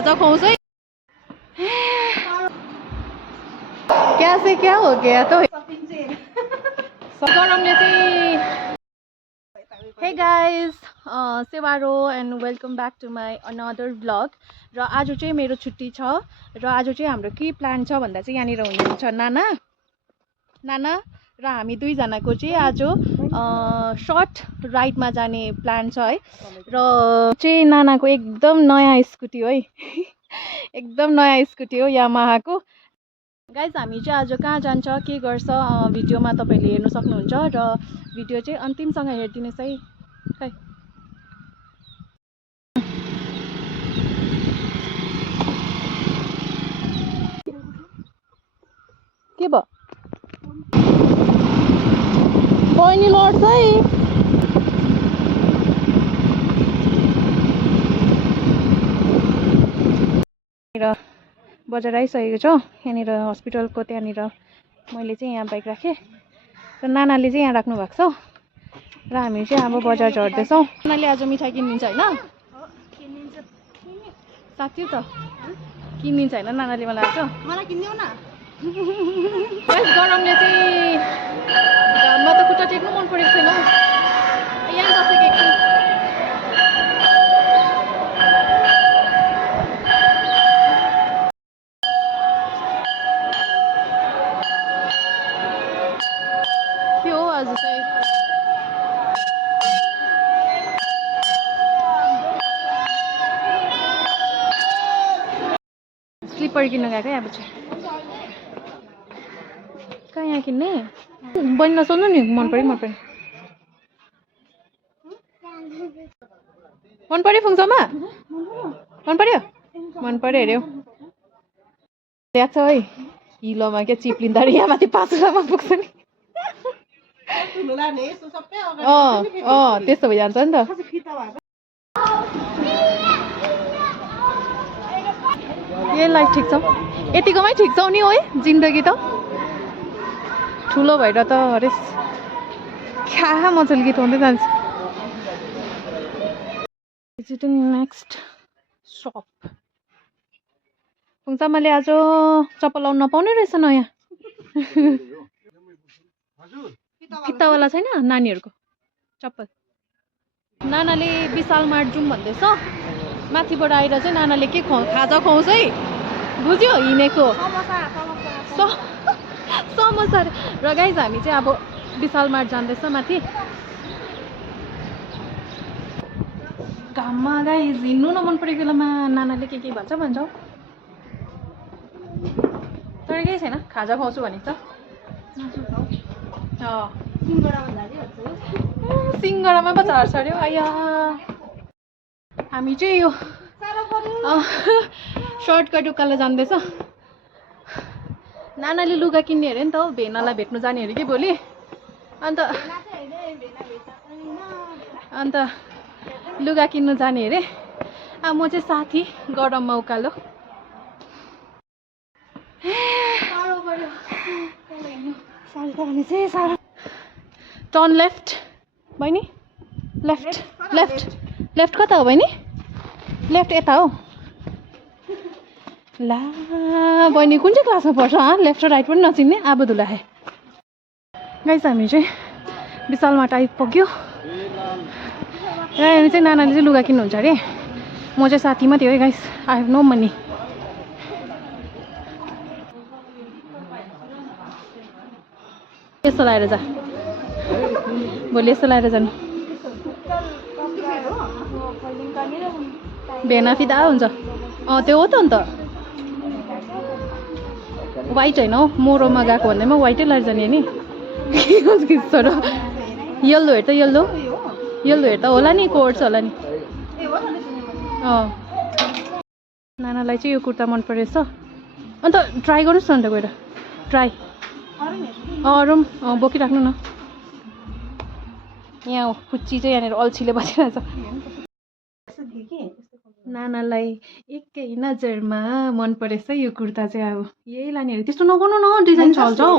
खाजा खुवाउँछ है क्या से क्या हो गया तो गरमले चाहिँ हे गाइज सेवारो and welcome back to my another vlog र आज चाहिँ मेरो छुट्टी छ र आज चाहिँ हाम्रो के प्लान छ भन्दा चाहिँ यहाँनिर हुनुहुन्छ नाना नाना र हामी दुईजनाको चाहिँ आज सर्ट राइडमा जाने प्लान छ है र चाहिँ नानाको एकदम नयाँ स्कुटी हो है एकदम नयाँ स्कुटी हो यामाहाको गाइज हामी चाहिँ आज कहाँ जान्छ के गर्छ भिडियोमा तपाईँले हेर्न सक्नुहुन्छ र भिडियो चाहिँ अन्तिमसँग हेरिदिनुहोस् है खै के भयो बहिनी लड्छ है बजार आइसकेको छ यहाँनिर हस्पिटलको त्यहाँनिर मैले चाहिँ यहाँ बाइक राखेँ र नानाले चाहिँ यहाँ राख्नु भएको छ र हामी चाहिँ अब बजार झर्दैछौँ नानाले आज मिठाई किनिदिन्छ होइन साँच्चै त किनिदिन्छ होइन नानाले मलाई आज मलाई किनिदेऊ न गरमले चाहिँ घाममा त खुट्टा टेक्नु मन परेको छैन यहाँ बसेको एकछिन के हो आज चाहिँ स्लिपर किन्न गएको है अब चाहिँ कहाँ यहाँ किन्ने बहिनीलाई सोध्नु नि मन पऱ्यो मन पऱ्यो मन पऱ्यो फुङसम्म मन पऱ्यो मन पऱ्यो अरे ल्याएको छ है हिलोमा क्या चिप्लिँदा यहाँ माथि पाँचुलामा पुग्छ नि त्यस्तो भइजान्छ नि त यही लाइफ ठिक छ यतिकोमै ठिक छ नि हो है जिन्दगी त ठुलो भएर त हरेस क्या मजाले गीत हुँदै जान्छ भिजिटिङ नेक्स्ट सप फुङसामाले आज चप्पल लाउनु नपाउने रहेछ नयाँ फित्तावाला छैन नानीहरूको चप्पल नानाले विशाल मार्ट जाउँ भन्दैछ माथिबाट आएर चाहिँ नानाले के खाजा खुवाउँछ है बुझ्यो हिँडेको समोसा र गाइज हामी चाहिँ अब विशाल मार्ट जाँदैछ माथि घाममा गाइज हिँड्नु न मन परेको बेलामा नानाले के भन्छ भन्छौ तर केही छैन खाजा खुवाउँछु भनेको छ सिङ्गडामा पो झार्छ अरे आया हामी चाहिँ यो सर्टकट उकालो जाँदैछ नानाले लुगा किन्ने अरे नि त हौ भेनालाई भेट्नु जाने अरे कि भोलि अन्त लुगा किन्नु जाने अरे अब म चाहिँ साथी गरममा उकालो टर्न लेफ्ट बहिनी लेफ्ट लेफ्ट लेफ्ट कता हो बहिनी लेफ्ट यता हो ला बहिनी कुन चाहिँ क्लासमा पढ्छ लेफ्ट र राइट पनि नचिन्ने अब धुला है गाइस हामी चाहिँ विशालमा आइपुग्यो र यहाँ चाहिँ नानाले चाहिँ लुगा किन्नुहुन्छ अरे म चाहिँ साथी मात्रै हो है guys I have no money यस्तो लगाएर जा भोलि यस्तो लगाएर जानु भेना फिदा हुन्छ त्यो हो त अन्त वाइट होइन हौ मोरोमा गएको भन्दैमा वाइटै लगाएर जाने नि येल्लो हेर त येल्लो हेर त होला नि कोर्ट्स होला नि नानालाई चाहिँ यो कुर्ता मन परेछ अन्त ट्राई गर्नुहोस् न अन्त गएर ट्राई अरू पनि बोकिराख्नु न यहाँ फुच्ची चाहिँ यहाँनिर अल्छीले बसिरहेछ नानालाई एकै नजरमा मन परेछ यो कुर्ता चाहिँ अब यही लाने अरे त्यस्तो नगर्नु न डिजाइन चल्छ हौ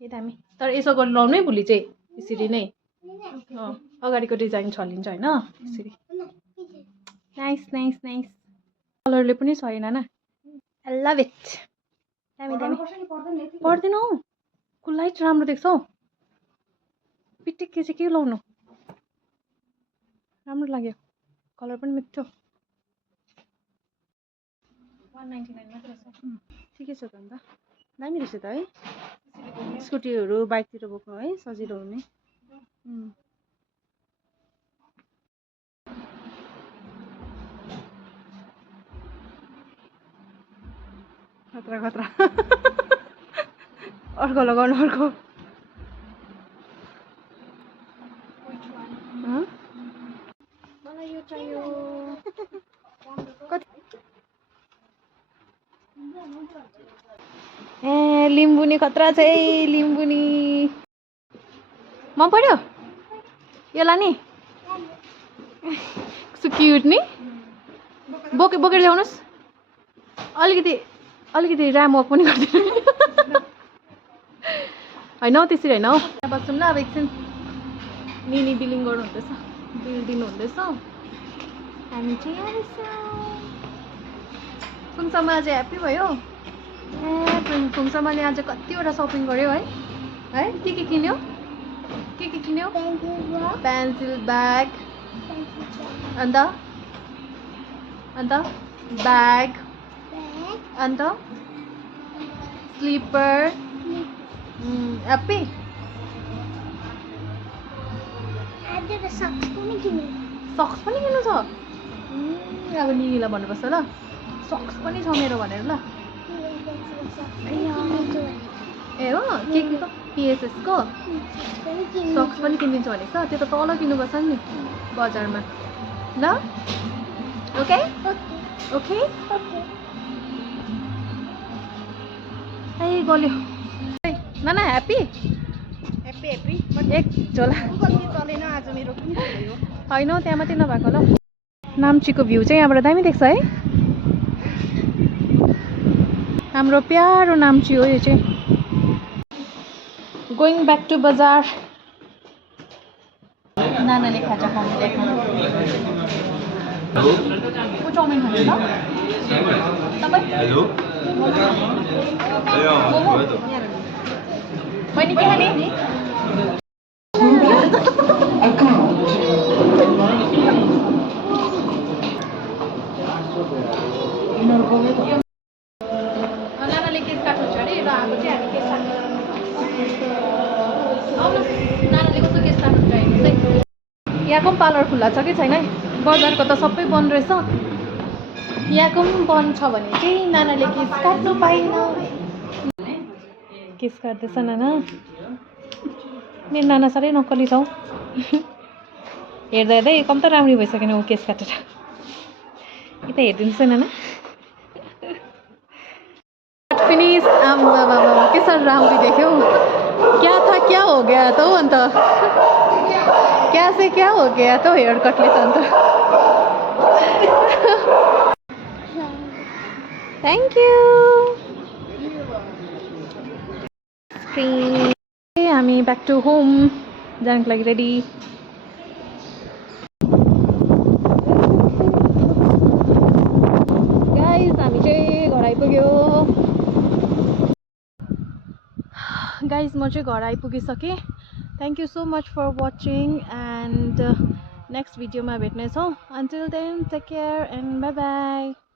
यही दामी तर यसो गरेर लाउनु है भोलि चाहिँ यसरी नै अगाडिको डिजाइन छलिन्छ होइन यसरी नाइस नाइस नाइस कलरले पनि छैन न आई लभ इट दामी दामी पर्दैन हौ को लाइट राम्रो देख्छ हौ पिटिक के चाहिँ के लाउनु राम्रो लाग्यो कलर पनि मिठो 199 मात्र छ ठिकै छ त अन्त दामी रहेछ त है स्कुटीहरू बाइकतिर बोक्नु है सजिलो हुने खतरा खतरा अर्को लगाउनु अर्को मलाई यो चाहियो ए लिम्बुनी खतरा छ है लिम्बुनी मन पर्यो यो लाने कस्तो क्युट नि बोकेर ल्याउनुहोस् अलिकति ऱ्याम वक पनि गर्दैन होइन हौ त्यसरी होइन हौ बस्छौँ ल अब एकछिन निनी बिलिङ गर्नुहुँदैछ बिल दिनुहुँदैछ हामी चाहिँ यहाँ फुङसम्म आज ह्याप्पी भयो ए फुङसम्मले आज कतिवटा सपिङ गर्यो है के किन्यो पेन्सिल ब्याग अन्त ब्याग अन्त स्लिपर ह्याप्पी सक्स पनि किन्नु छ अब निनीलाई भन्नुपर्छ ल सक्स पनि छ मेरो भनेर ल ए हो के पिएसएस को सक्स पनि किनिदिन्छु भनेको छ त्यो त तल किन्नुपर्छ नि बजारमा ल ओके ओके ए गल्यो नाना ह्याप्पी एक झोला चलेन आज मेरो होइन त्यहाँ मात्रै नभएको ल नाम्चीको भ्यू चाहिँ यहाँबाट दामी देख्छ है हाम्रो प्यारो नाम्ची हो यो चाहिँ गोइङ ब्याक टु बजार नानाले खाजा खुवाउनु को चाउमिन खाने ल तपाईँ बहिनी के खाने नानाले केस काट्नु छ अरे र आएको चाहिँ हामी केस काट्नु नानाले कस्तो केस काट्नु छ यहाँको पनि पार्लर खुल्ला छ कि छैन बजारको त सबै बन्द रहेछ यहाँको पनि बन्द छ भने चाहिँ नानाले केस काट्नु पाएन केस काट्दैछ नाना मेरो नाना साह्रै नक्कली छ हेर्दा हेर्दै कम त राम्री भइसकेन ऊ केस काटेर यता हेरिदिनुहोस् नाना फिनिस बाबा के साह्रो राम्री देख्यौ क्या था क्या हो गया त हौ अन्त क्या से क्या हो गया त हेयर कटले त अन्त थ्याङ्क यू हामी ब्याक टु होम जानको लागि रेडी गाइस हामी चाहिँ घर आइपुग्यो गाइस म चाहिँ घर आइपुगिसकेँ thank you so much for watching and next भिडियोमा भेट्नेछौँ until then take care and bye by